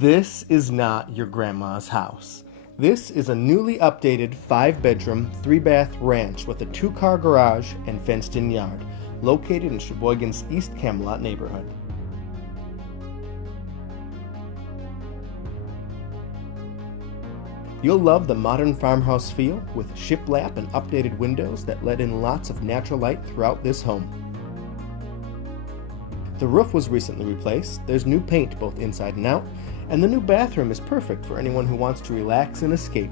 This is not your grandma's house. This is a newly updated 5-bedroom, 3-bath ranch with a 2-car garage and fenced-in yard, located in Sheboygan's East Camelot neighborhood. You'll love the modern farmhouse feel with shiplap and updated windows that let in lots of natural light throughout this home. The roof was recently replaced, there's new paint both inside and out, and the new bathroom is perfect for anyone who wants to relax and escape.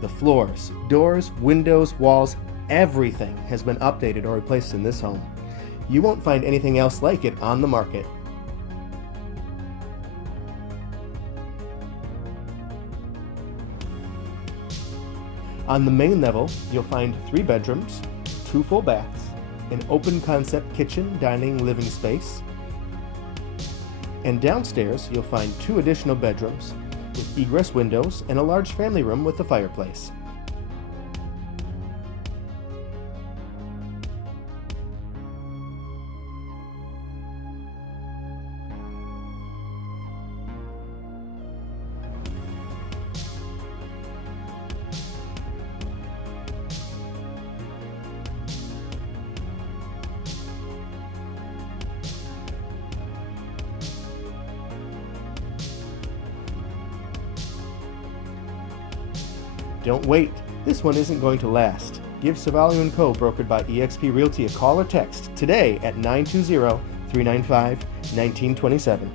The floors, doors, windows, walls, everything has been updated or replaced in this home. You won't find anything else like it on the market. On the main level, you'll find 3 bedrooms, 2 full baths, an open concept kitchen, dining, living space. And downstairs, you'll find 2 additional bedrooms with egress windows and a large family room with a fireplace. Don't wait, this one isn't going to last. Give Savaglio Co, brokered by eXp Realty, a call or text today at 920-395-1927.